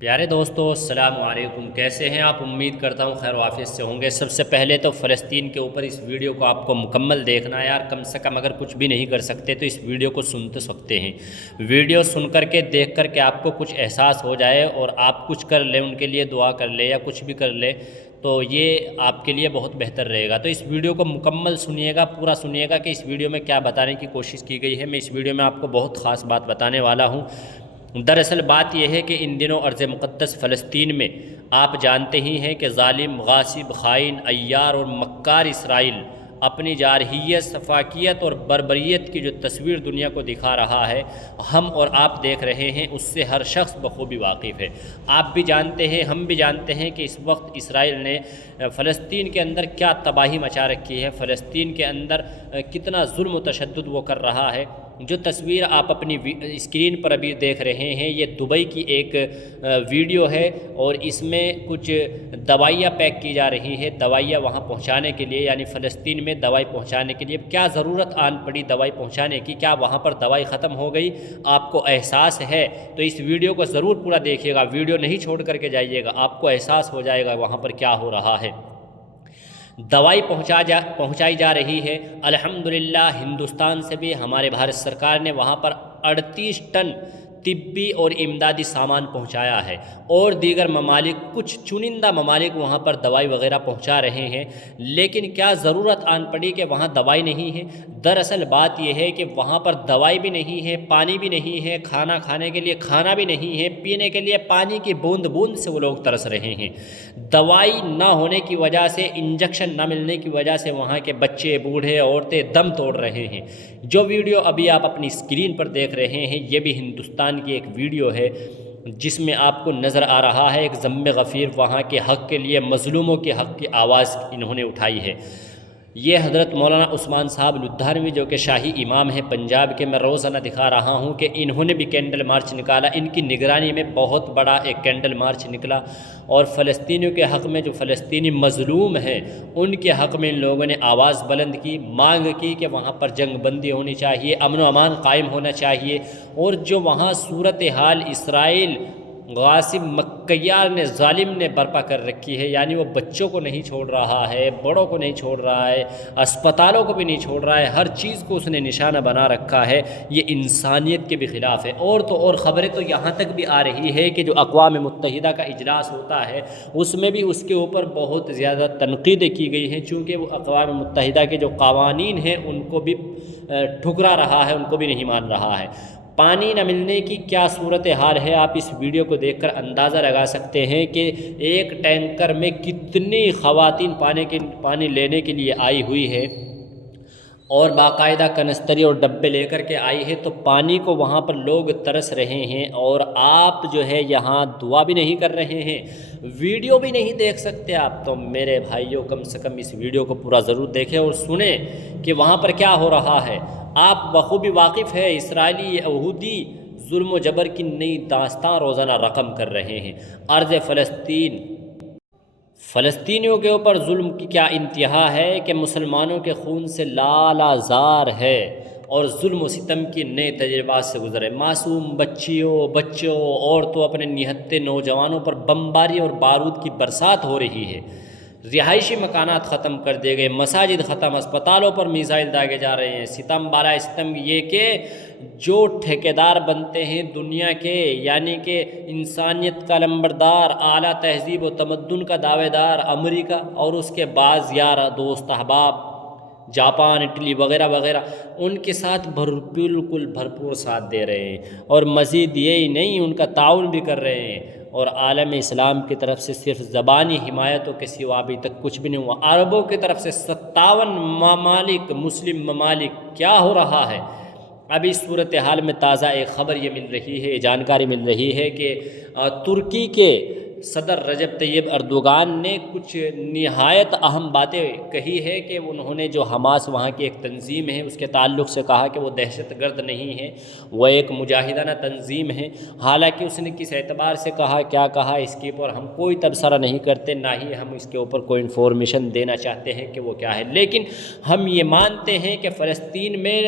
پیارے دوستو السلام علیکم، کیسے ہیں آپ؟ امید کرتا ہوں خیر و عافیت سے ہوں گے۔ سب سے پہلے تو فلسطین کے اوپر اس ویڈیو کو آپ کو مکمل دیکھنا ہے یار، کم سے کم اگر کچھ بھی نہیں کر سکتے تو اس ویڈیو کو سن تو سکتے ہیں۔ ویڈیو سن کر کے دیکھ کر کے آپ کو کچھ احساس ہو جائے اور آپ کچھ کر لیں، ان کے لیے دعا کر لیں یا کچھ بھی کر لیں تو یہ آپ کے لیے بہت بہتر رہے گا۔ تو اس ویڈیو کو مکمل سنیے گا، پورا سنیے گا کہ اس ویڈیو میں کیا بتانے کی کوشش کی گئی ہے۔ میں اس ویڈیو میں آپ کو بہت خاص بات بتانے والا ہوں۔ دراصل بات یہ ہے کہ ان دنوں ارض مقدس فلسطین میں آپ جانتے ہی ہیں کہ ظالم، غاصب، خائن، عیار اور مکار اسرائیل اپنی جارحیت، سفاکیت اور بربریت کی جو تصویر دنیا کو دکھا رہا ہے، ہم اور آپ دیکھ رہے ہیں، اس سے ہر شخص بخوبی واقف ہے۔ آپ بھی جانتے ہیں، ہم بھی جانتے ہیں کہ اس وقت اسرائیل نے فلسطین کے اندر کیا تباہی مچا رکھی ہے، فلسطین کے اندر کتنا ظلم و تشدد وہ کر رہا ہے۔ جو تصویر آپ اپنی اسکرین پر ابھی دیکھ رہے ہیں، یہ دبئی کی ایک ویڈیو ہے اور اس میں کچھ دوائیاں پیک کی جا رہی ہے، دوائیاں وہاں پہنچانے کے لیے، یعنی فلسطین میں دوائی پہنچانے کے لیے۔ کیا ضرورت آن پڑی دوائی پہنچانے کی؟ کیا وہاں پر دوائی ختم ہو گئی؟ آپ کو احساس ہے تو اس ویڈیو کو ضرور پورا دیکھیے گا، ویڈیو نہیں چھوڑ کر کے جائیے گا، آپ کو احساس ہو جائے گا وہاں پر کیا ہو رہا ہے۔ دوائی پہنچائی جا رہی ہے۔ الحمدللہ ہندوستان سے بھی ہمارے بھارت سرکار نے وہاں پر 38 ٹن طبی اور امدادی سامان پہنچایا ہے، اور دیگر ممالک، کچھ چنندہ ممالک وہاں پر دوائی وغیرہ پہنچا رہے ہیں۔ لیکن کیا ضرورت آن پڑی کہ وہاں دوائی نہیں ہے؟ دراصل بات یہ ہے کہ وہاں پر دوائی بھی نہیں ہے، پانی بھی نہیں ہے، کھانا کھانے کے لیے کھانا بھی نہیں ہے، پینے کے لیے پانی کی بوند بوند سے وہ لوگ ترس رہے ہیں۔ دوائی نہ ہونے کی وجہ سے، انجیکشن نہ ملنے کی وجہ سے وہاں کے بچے، بوڑھے، عورتیں دم توڑ رہے ہیں۔ جو ویڈیو ابھی آپ اپنی اسکرین پر دیکھ رہے ہیں، یہ بھی ہندوستان کی ایک ویڈیو ہے جس میں آپ کو نظر آ رہا ہے ایک ضم غفیر وہاں کے حق کے لیے، مظلوموں کے حق کی آواز انہوں نے اٹھائی ہے۔ یہ حضرت مولانا عثمان صاحب لدھانوی جو کہ شاہی امام ہیں پنجاب کے، میں روزانہ دکھا رہا ہوں کہ انہوں نے بھی کینڈل مارچ نکالا، ان کی نگرانی میں بہت بڑا ایک کینڈل مارچ نکلا، اور فلسطینیوں کے حق میں، جو فلسطینی مظلوم ہیں ان کے حق میں ان لوگوں نے آواز بلند کی، مانگ کی کہ وہاں پر جنگ بندی ہونی چاہیے، امن و امان قائم ہونا چاہیے، اور جو وہاں صورتحال اسرائیل غاصب، مکیار نے، ظالم نے برپا کر رکھی ہے، یعنی وہ بچوں کو نہیں چھوڑ رہا ہے، بڑوں کو نہیں چھوڑ رہا ہے، اسپتالوں کو بھی نہیں چھوڑ رہا ہے، ہر چیز کو اس نے نشانہ بنا رکھا ہے، یہ انسانیت کے بھی خلاف ہے۔ اور تو اور خبریں تو یہاں تک بھی آ رہی ہے کہ جو اقوام متحدہ کا اجلاس ہوتا ہے اس میں بھی اس کے اوپر بہت زیادہ تنقیدیں کی گئی ہیں، چونکہ وہ اقوام متحدہ کے جو قوانین ہیں ان کو بھی ٹھکرا رہا ہے، ان کو بھی نہیں مان رہا ہے۔ پانی نہ ملنے کی کیا صورتحال ہے، آپ اس ویڈیو کو دیکھ کر اندازہ لگا سکتے ہیں کہ ایک ٹینکر میں کتنی خواتین پانی لینے کے لیے آئی ہوئی ہے، اور باقاعدہ کنستری اور ڈبے لے کر کے آئی ہے، تو پانی کو وہاں پر لوگ ترس رہے ہیں، اور آپ جو ہے یہاں دعا بھی نہیں کر رہے ہیں، ویڈیو بھی نہیں دیکھ سکتے آپ۔ تو میرے بھائیوں، کم سے کم اس ویڈیو کو پورا ضرور دیکھیں اور سنیں کہ وہاں پر کیا ہو رہا ہے۔ آپ بخوبی واقف ہے، اسرائیلی یہودی ظلم و جبر کی نئی داستان روزانہ رقم کر رہے ہیں۔ ارض فلسطین، فلسطینیوں کے اوپر ظلم کی کیا انتہا ہے کہ مسلمانوں کے خون سے لال آزار ہے، اور ظلم و ستم کی نئے تجربات سے گزرے۔ معصوم بچوں، عورتوں، اپنے نہتے نوجوانوں پر بمباری اور بارود کی برسات ہو رہی ہے۔ رہائشی مکانات ختم کر دیے گئے، مساجد ختم، اسپتالوں پر میزائل داغے جا رہے ہیں۔ ستم بالائے ستم یہ کہ جو ٹھیکیدار بنتے ہیں دنیا کے، یعنی کہ انسانیت کا لمبردار، اعلیٰ تہذیب و تمدن کا دعوے دار امریکہ، اور اس کے بعض یار دوست احباب جاپان، اٹلی وغیرہ وغیرہ، ان کے ساتھ بالکل بھرپور ساتھ دے رہے ہیں، اور مزید یہی نہیں، ان کا تعاون بھی کر رہے ہیں، اور عالم اسلام کی طرف سے صرف زبانی حمایتوں کے سوا ابھی تک کچھ بھی نہیں ہوا۔ عربوں کی طرف سے 57 ممالک، مسلم ممالک، کیا ہو رہا ہے؟ ابھی صورتحال میں تازہ ایک خبر یہ مل رہی ہے، جانکاری مل رہی ہے کہ ترکی کے صدر رجب طیب اردوغان نے کچھ نہایت اہم باتیں کہی ہے کہ انہوں نے جو حماس وہاں کی ایک تنظیم ہے اس کے تعلق سے کہا کہ وہ دہشت گرد نہیں ہے، وہ ایک مجاہدانہ تنظیم ہے۔ حالانکہ اس نے کس اعتبار سے کہا، کیا کہا، اس کے اوپر ہم کوئی تبصرہ نہیں کرتے، نہ ہی ہم اس کے اوپر کوئی انفارمیشن دینا چاہتے ہیں کہ وہ کیا ہے، لیکن ہم یہ مانتے ہیں کہ فلسطین میں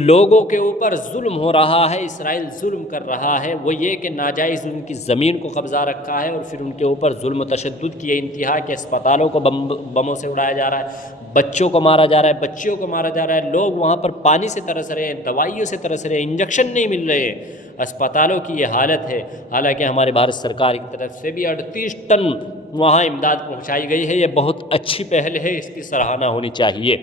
لوگوں کے اوپر ظلم ہو رہا ہے، اسرائیل ظلم کر رہا ہے، وہ یہ کہ ناجائز ان کی زمین کو قبضہ رکھا ہے اور پھر ان کے اوپر ظلم و تشدد کی انتہا کہ اسپتالوں کو بموں سے اڑایا جا رہا ہے، بچوں کو مارا جا رہا ہے، بچیوں کو مارا جا رہا ہے، لوگ وہاں پر پانی سے ترس رہے ہیں، دوائیوں سے ترس رہے ہیں، انجیکشن نہیں مل رہے ہیں، اسپتالوں کی یہ حالت ہے۔ حالانکہ ہمارے بھارت سرکار کی طرف سے بھی 38 ٹن وہاں امداد پہنچائی گئی ہے، یہ بہت اچھی پہل ہے، اس کی سراہنا ہونی چاہیے،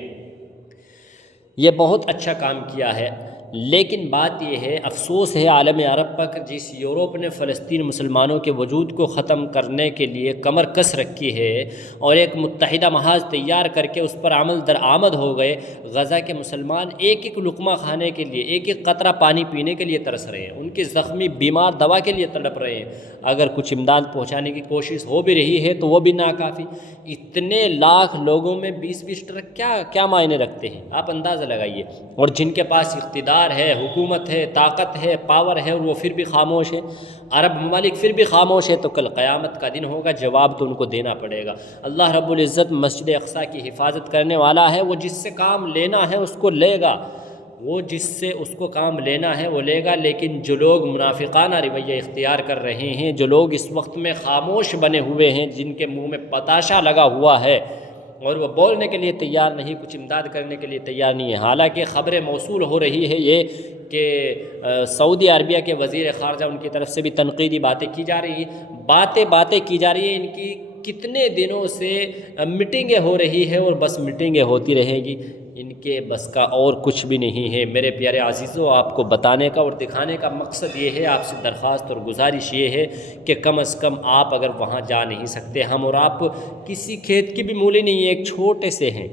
یہ بہت اچھا کام کیا ہے۔ لیکن بات یہ ہے، افسوس ہے عالم عرب پر کہ جس یورپ نے فلسطین مسلمانوں کے وجود کو ختم کرنے کے لیے کمر کس رکھی ہے اور ایک متحدہ محاذ تیار کر کے اس پر عمل درآمد ہو گئے، غزہ کے مسلمان ایک ایک لقمہ کھانے کے لیے، ایک ایک قطرہ پانی پینے کے لیے ترس رہے ہیں، ان کے زخمی بیمار دوا کے لیے تڑپ رہے ہیں۔ اگر کچھ امداد پہنچانے کی کوشش ہو بھی رہی ہے تو وہ بھی ناکافی۔ اتنے لاکھ لوگوں میں 20-20 ٹرک کیا معنی رکھتے ہیں، آپ اندازہ لگائیے، اور جن کے پاس اقتدار ہے، حکومت ہے، طاقت ہے، پاور ہے، اور وہ پھر بھی خاموش ہے، عرب ممالک پھر بھی خاموش ہے، تو کل قیامت کا دن ہوگا، جواب تو ان کو دینا پڑے گا۔ اللہ رب العزت مسجد اقصیٰ کی حفاظت کرنے والا ہے، وہ جس سے کام لینا ہے اس کو لے گا، وہ جس سے اس کو کام لینا ہے وہ لے گا، لیکن جو لوگ منافقانہ رویہ اختیار کر رہے ہیں، جو لوگ اس وقت میں خاموش بنے ہوئے ہیں، جن کے منہ میں پتاشا لگا ہوا ہے اور وہ بولنے کے لیے تیار نہیں، کچھ امداد کرنے کے لیے تیار نہیں ہے۔ حالانکہ خبریں موصول ہو رہی ہے یہ کہ سعودی عربیہ کے وزیر خارجہ ان کی طرف سے بھی تنقیدی باتیں کی جا رہی ہیں، باتیں کی جا رہی ہیں، ان کی کتنے دنوں سے میٹنگیں ہو رہی ہے اور بس میٹنگیں ہوتی رہیں گی، ان کے بس کا اور کچھ بھی نہیں ہے۔ میرے پیارے عزیزوں، آپ کو بتانے کا اور دکھانے کا مقصد یہ ہے، آپ سے درخواست اور گزارش یہ ہے کہ کم از کم آپ اگر وہاں جا نہیں سکتے، ہم اور آپ کسی کھیت کی بھی مولی نہیں ہے، ایک چھوٹے سے ہیں،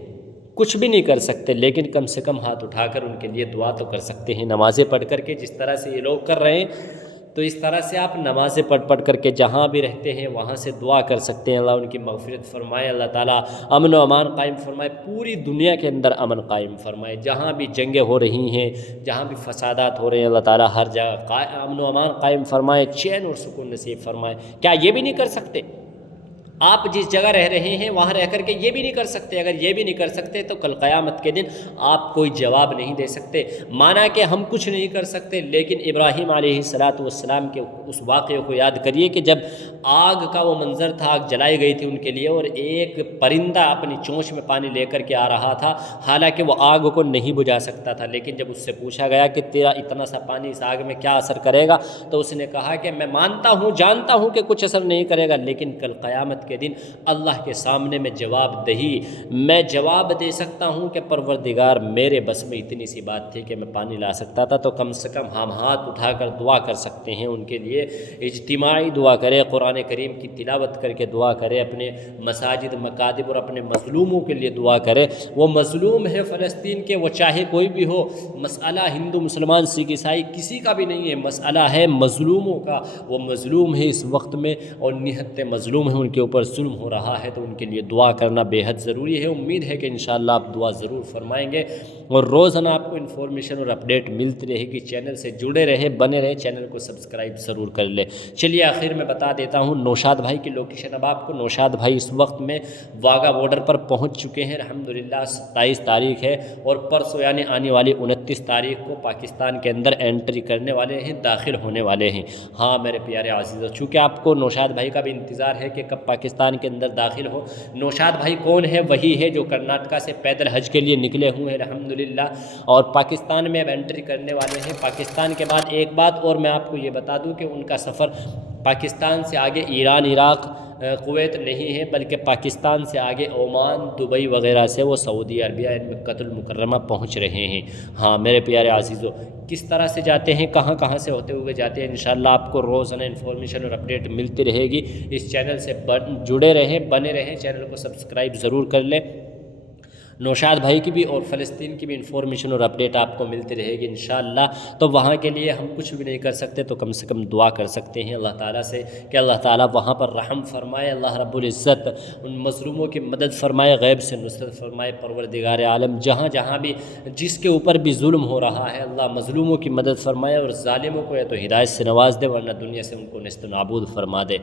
کچھ بھی نہیں کر سکتے، لیکن کم سے کم ہاتھ اٹھا کر ان کے لیے دعا تو کر سکتے ہیں، نمازیں پڑھ کر کے، جس طرح سے یہ لوگ کر رہے ہیں، تو اس طرح سے آپ نمازیں پڑھ کر کے جہاں بھی رہتے ہیں وہاں سے دعا کر سکتے ہیں، اللہ ان کی مغفرت فرمائے، اللہ تعالیٰ امن و امان قائم فرمائے، پوری دنیا کے اندر امن قائم فرمائے، جہاں بھی جنگیں ہو رہی ہیں، جہاں بھی فسادات ہو رہے ہیں، اللہ تعالیٰ ہر جگہ امن و امان قائم فرمائے، چین اور سکون نصیب فرمائے۔ کیا یہ بھی نہیں کر سکتے؟ آپ جس جگہ رہ رہے ہیں وہاں رہ کر کے یہ بھی نہیں کر سکتے؟ اگر یہ بھی نہیں کر سکتے تو کل قیامت کے دن آپ کوئی جواب نہیں دے سکتے۔ مانا کہ ہم کچھ نہیں کر سکتے، لیکن ابراہیم علیہ السلام کے اس واقعے کو یاد کریے کہ جب آگ کا وہ منظر تھا، آگ جلائی گئی تھی ان کے لیے، اور ایک پرندہ اپنی چونچ میں پانی لے کر کے آ رہا تھا، حالانکہ وہ آگ کو نہیں بجھا سکتا تھا، لیکن جب اس سے پوچھا گیا کہ تیرا اتنا سا پانی اس آگ میں کیا اثر کرے گا، تو اس نے کہا کہ میں مانتا ہوں، جانتا ہوں کہ کچھ اثر نہیں کرے گا، لیکن کل قیامت کے دن اللہ کے سامنے میں میں جواب دے سکتا ہوں کہ پروردگار میرے بس میں اتنی سی بات تھی کہ میں پانی لا سکتا تھا۔ تو کم سے کم ہم ہاتھ اٹھا کر دعا کر سکتے ہیں، ان کے لیے اجتماعی دعا کرے، قرآن کریم کی تلاوت کر کے دعا کرے، اپنے مساجد مکاتب اور اپنے مظلوموں کے لیے دعا کرے۔ وہ مظلوم ہے فلسطین کے، وہ چاہے کوئی بھی ہو، مسئلہ ہندو مسلمان سکھ عیسائی کسی کا بھی نہیں ہے، مسئلہ ہے مظلوموں کا، وہ مظلوم ہے اس وقت میں اور نہت مظلوم ہیں، ان کے اوپر ظلم ہو رہا ہے، تو ان کے لیے دعا کرنا بے حد ضروری ہے۔ امید ہے کہ انشاءاللہ آپ دعا ضرور فرمائیں گے، اور روزانہ آپ کو انفارمیشن اور اپڈیٹ ملتی رہے گی۔ چینل سے جڑے رہے، بنے رہے، چینل کو سبسکرائب ضرور کر لیں۔ چلیے آخر میں بتا دیتا ہوں نوشاد بھائی کی لوکیشن اب آپ کو۔ نوشاد بھائی اس وقت میں واگا بارڈر پر پہنچ چکے ہیں، الحمدللہ 27 تاریخ ہے، اور پرسوں یعنی آنے والی 29 تاریخ کو پاکستان کے اندر انٹری کرنے والے ہیں، داخل ہونے والے ہیں۔ ہاں میرے پیارے عزیزو، چونکہ آپ کو نوشاد بھائی کا بھی انتظار ہے کہ کب پاکستان کے اندر داخل ہو۔ نوشاد بھائی کون ہے؟ وہی ہے جو کرناٹکا سے پیدل حج کے لیے نکلے ہوئے ہیں الحمدللہ، اور پاکستان میں اب انٹری کرنے والے ہیں۔ پاکستان کے بعد ایک بات اور میں آپ کو یہ بتا دوں کہ ان کا سفر پاکستان سے آگے ایران، عراق، کویت نہیں ہے، بلکہ پاکستان سے آگے عمان، دبئی وغیرہ سے وہ سعودی عربیہ مکۃ المکرمہ پہنچ رہے ہیں۔ ہاں میرے پیارے عزیزو، کس طرح سے جاتے ہیں، کہاں سے ہوتے ہوئے جاتے ہیں، انشاءاللہ آپ کو روزانہ انفارمیشن اور اپڈیٹ ملتی رہے گی۔ اس چینل سے جڑے رہیں، بنے رہیں، چینل کو سبسکرائب ضرور کر لیں۔ نوشاد بھائی کی بھی اور فلسطین کی بھی انفارمیشن اور اپڈیٹ آپ کو ملتی رہے گی انشاءاللہ۔ تو وہاں کے لیے ہم کچھ بھی نہیں کر سکتے تو کم سے کم دعا کر سکتے ہیں اللہ تعالیٰ سے کہ اللہ تعالیٰ وہاں پر رحم فرمائے، اللہ رب العزت ان مظلوموں کی مدد فرمائے، غیب سے نصرت فرمائے۔ پروردگار عالم جہاں جہاں بھی جس کے اوپر بھی ظلم ہو رہا ہے اللہ مظلوموں کی مدد فرمائے، اور ظالموں کو یا تو ہدایت سے نواز دے ورنہ دنیا سے ان کو نیست و نابود فرما دے۔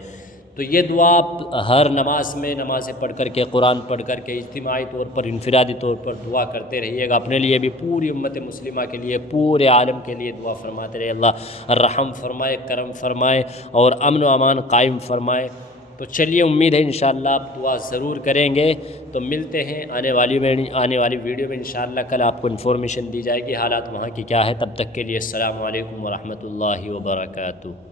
تو یہ دعا آپ ہر نماز میں نمازیں پڑھ کر کے، قرآن پڑھ کر کے، اجتماعی طور پر، انفرادی طور پر دعا کرتے رہیے گا، اپنے لیے بھی، پوری امت مسلمہ کے لیے، پورے عالم کے لیے دعا فرماتے رہے۔ اللہ رحم فرمائے، کرم فرمائے اور امن و امان قائم فرمائے۔ تو چلیے امید ہے انشاءاللہ آپ دعا ضرور کریں گے۔ تو ملتے ہیں آنے والی ویڈیو میں انشاءاللہ۔ کل آپ کو انفارمیشن دی جائے گی حالات وہاں کی کیا ہے۔ تب تک کے لیے السلام علیکم ورحمۃ اللہ وبرکاتہ۔